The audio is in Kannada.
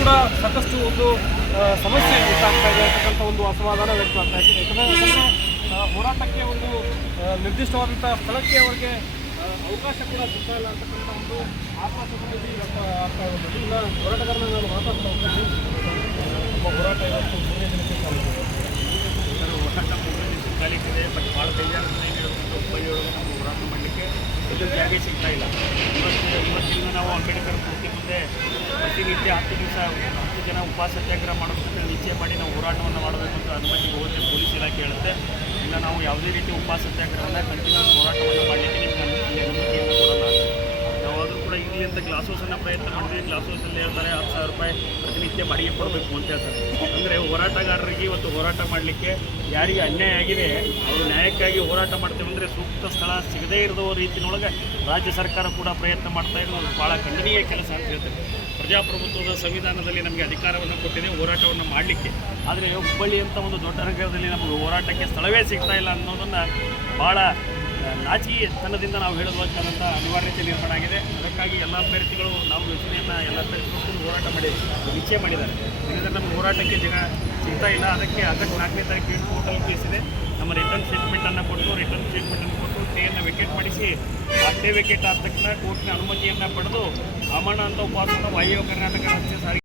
ಕೂಡ ಸಾಕಷ್ಟು ಒಂದು ಸಮಸ್ಯೆ ಉಂಟಾಗ್ತಾ ಇದೆ ಅಂತಕ್ಕಂಥ ಒಂದು ಅಸಮಾಧಾನ ವ್ಯಕ್ತವಾಗ್ತಾ ಇದೆ. ಯಾಕಂದರೆ ಹೋರಾಟಕ್ಕೆ ಒಂದು ನಿರ್ದಿಷ್ಟವಾದಂಥ ಸ್ಥಳಕ್ಕೆ ಅವರಿಗೆ ಅವಕಾಶ ಕೂಡ ಸಿಗ್ತಾ ಇಲ್ಲ ಅಂತಕ್ಕಂಥ ಒಂದು ಆಶ್ವಾಸನೆಯಲ್ಲಿ ವ್ಯಕ್ತ ಆಗ್ತಾ ಇರುವಂಥದ್ದು. ಇಲ್ಲ ಹೋರಾಟಗಾರನ ನಾನು ಮಾತಾಡ್ತಾ ಹೋಗ್ತೀನಿ. ನಮ್ಮ ಹೋರಾಟ ಇವತ್ತು ಮೂರನೇ ದಿನಕ್ಕೆ ಕಾಲಿದೆ. ಹೋರಾಟ ಮೂರನೇ ದಿನಕ್ಕೆ ಕಾಲಿಟ್ಟಿದೆ. ಬಟ್ ಭಾಳ ಬೇಜಾರನ್ನ ಹುಬ್ಬಳ್ಳಿಯೊಳಗೆ ನಮಗೆ ಹೋರಾಟ ಮಾಡಲಿಕ್ಕೆ ಎಲ್ಲೂ ಜಾಗ ಸಿಗ್ತಾ ಇಲ್ಲ. ಇವತ್ತಿನ ನಾವು ಅಂಬೇಡ್ಕರ್ ಮೂರ್ತಿ ಮುಂದೆ ಪ್ರತಿನಿತ್ಯ 10 ಜನ ಉಪವಾಸ ಸತ್ಯಾಗ್ರಹ ಮಾಡೋದಕ್ಕೆ ನಿಶ್ಚಯ ಮಾಡಿ ನಾವು ಹೋರಾಟವನ್ನು ಮಾಡಬೇಕು ಅಂತ ಅನುಮತಿ ಹೋಗುತ್ತೆ ಪೊಲೀಸ್ ಇಲಾಖೆ ಹೇಳುತ್ತೆ. ಇಲ್ಲ ನಾವು ಯಾವುದೇ ರೀತಿ ಉಪವಾಸ ಸತ್ಯಾಗ್ರಹವನ್ನು ಕಂಟಿನ್ಯೂಸ್ ಹೋರಾಟವನ್ನು ಮಾಡಲಿಕ್ಕೆ ನಿಮಗೆ ಅನುಮತಿಯನ್ನು ಕೊಡಲ್ಲ. ನಾವಾದರೂ ಕೂಡ ಇಲ್ಲಿ ಅಂತ ಗ್ಲಾಸ್ ಹೌಸನ್ನು ಪ್ರಯತ್ನ ಮಾಡಿದ್ವಿ. ಗ್ಲಾಸ್ ಹೌಸಲ್ಲಿ ಹೇಳ್ತಾರೆ 10,000 ರೂಪಾಯಿ ಪ್ರತಿನಿತ್ಯ ಬಾಡಿಗೆ ಕೊಡಬೇಕು ಅಂತ ಹೇಳ್ತಾರೆ. ಅಂದರೆ ಹೋರಾಟಗಾರರಿಗೆ ಇವತ್ತು ಹೋರಾಟ ಮಾಡಲಿಕ್ಕೆ ಯಾರಿಗೆ ಅನ್ಯಾಯ ಆಗಿದೆ ಅವರು ನ್ಯಾಯಕ್ಕಾಗಿ ಹೋರಾಟ ಮಾಡ್ತೇವೆ ಅಂದರೆ ಸೂಕ್ತ ಸ್ಥಳ ಸಿಗದೇ ಇರೋ ರೀತಿಯೊಳಗೆ ರಾಜ್ಯ ಸರ್ಕಾರ ಕೂಡ ಪ್ರಯತ್ನ ಮಾಡ್ತಾ ಇರೋದು ಭಾಳ ಖಂಡನೀಯ ಕೆಲಸ ಅಂತ ಹೇಳ್ತಾರೆ. ಪ್ರಜಾಪ್ರಭುತ್ವದ ಸಂವಿಧಾನದಲ್ಲಿ ನಮಗೆ ಅಧಿಕಾರವನ್ನು ಕೊಟ್ಟಿದೆ ಹೋರಾಟವನ್ನು ಮಾಡಲಿಕ್ಕೆ. ಆದರೆ ಹುಬ್ಬಳ್ಳಿ ಅಂತ ಒಂದು ದೊಡ್ಡ ನಗರದಲ್ಲಿ ನಮಗೆ ಹೋರಾಟಕ್ಕೆ ಸ್ಥಳವೇ ಸಿಗ್ತಾ ಇಲ್ಲ ಅನ್ನೋದನ್ನು ಭಾಳ ನಾಚಿಕೆತನದಿಂದ ನಾವು ಹೇಳಬೇಕಾದಂಥ ಅನಿವಾರ್ಯತೆ ನಿರ್ಮಾಣ ಆಗಿದೆ. ಅದಕ್ಕಾಗಿ ಎಲ್ಲ ಅಭ್ಯರ್ಥಿಗಳು ನಾವು ಯೋಚನೆಯನ್ನು ಎಲ್ಲ ಅಭ್ಯರ್ಥಿಗಳು ಹೋರಾಟ ಮಾಡಿ ನಿಶ್ಚಯ ಮಾಡಿದ್ದಾರೆ. ಇದರಿಂದ ನಮಗೆ ಹೋರಾಟಕ್ಕೆ ಜನ ಸಿಗ್ತಾ ಇಲ್ಲ. ಅದಕ್ಕೆ ಆಗಸ್ಟ್ 4ನೇ ತಾರೀಕು ಕೋರ್ಟಲ್ಲಿ ಕೇಸಿದೆ. ನಮ್ಮ ರಿಟರ್ನ್ ಸ್ಟೇಟ್ಮೆಂಟನ್ನು ಕೊಟ್ಟು ಸ್ಟೇಯನ್ನು ವೆಕೇಟ್ ಮಾಡಿಸಿ ಆ ಸ್ಟೇ ವೆಕೇಟ್ ಆದ ತಕ್ಷಣ ಕೋರ್ಟ್ನ ಅನುಮತಿಯನ್ನು ಪಡೆದು ಅಮರಣ ಅಂತ ಉಪವಾಸವನ್ನು ವಾಯುವ್ಯ ಕರ್ನಾಟಕ ರಾಜ್ಯ ಸಾರಿಗೆ